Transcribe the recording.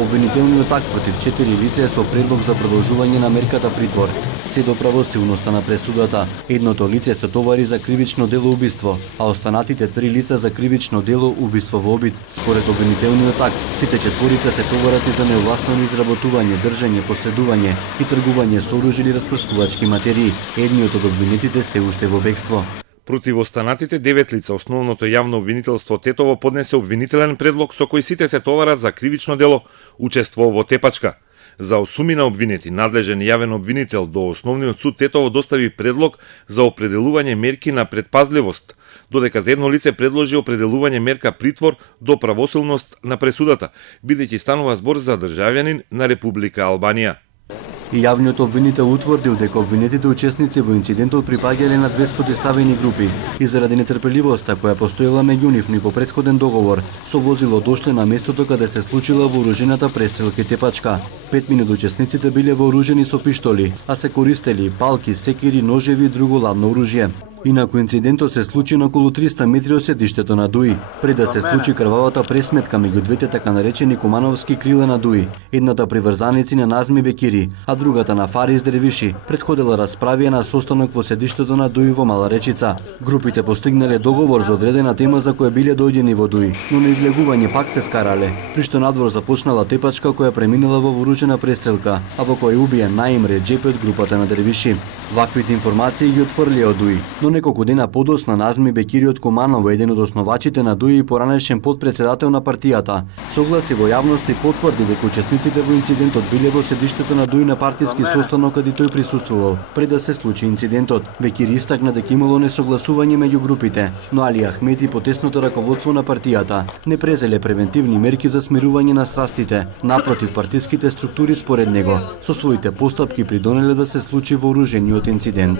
Обвинителниот акт против 4 лица е со предлог за продолжување на мерката притвор. Се до правосилноста на пресудата. Едното лице се товари за кривично дело убиство, а останатите 3 лица за кривично дело убиство во обид. Според обвинителниот акт, сите четворица се товарат и за неовластено изработување, држење, поседување и тргување со оружје или распрскувачки материи. Едниот од обвинетите се уште во бегство. Против останатите 9 лица, основното јавно обвинителство Тетово поднесе обвинителен предлог со кој сите се товарат за кривично дело учество во тепачка. За осумина обвинети, надлежен јавен обвинител до Основниот суд Тетово достави предлог за определување мерки на предпазливост, додека за едно лице предложи определување мерка притвор до правосилност на пресудата, бидејќи станува збор за државјанин на Република Албанија. И јавниот обвинител утврдил дека обвинетите учесници во инцидентот припаѓале на две спротивставени групи и заради нетрпеливоста која постоела меѓу нив и по претходен договор, со возило дошле на местото каде се случила вооружената престрелка и тепачка. 5 минути учесниците биле вооружени со пиштоли, а се користели палки, секири, ножеви и друго ладно оружје. Инаку инцидентот се случи на околу 300 метри од седиште на Дуи, пред да се случи крвавата пресметка меѓу двете така наречени кумановски крила на Дуи, едната при врзаници на Назми Бекири, а другата на Фарис Дервиши. Предходела расправија на состанок во седиштето на Дуи во Мала Речица. Групите постигнале договор за одредена тема за која биле дојдени во Дуи, но на излегување пак се скарале, при што надвор започнала тепачка која преминала во вооружена престрелка, а во која убиен Наим Реджепи од групата на Дервиши. Ваквите информации ги отфрлија од Дуи, но неколку дена подоцна Назми Бекири од Куманово, еден од основачите на Дуи и поранешен подпредседател на партијата, согласи во јавност и потврди дека учесниците во инцидентот биле во седиштето на Дуи на партиски состанок каде тој присуствувал пред да се случи инцидентот. Бекири истакна дека имало несогласување меѓу групите, но Али Ахмети, потесното раководство на партијата, не презеле превентивни мерки за смирување на страстите. Напротив, партиските структури според него со своите постапки придонеле да се случи вооружениот инцидент.